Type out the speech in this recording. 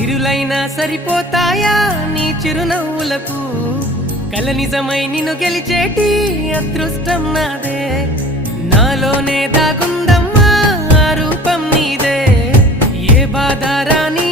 సిరులైనా సరిపోతాయా నీ చిరునవ్వులకు కల నిజమై నిన్ను గెలిచేటి అదృష్టం నాదే నాలోనే దాగుందమ్మా ఆ రూపం నీదే ఏ బాధ రాని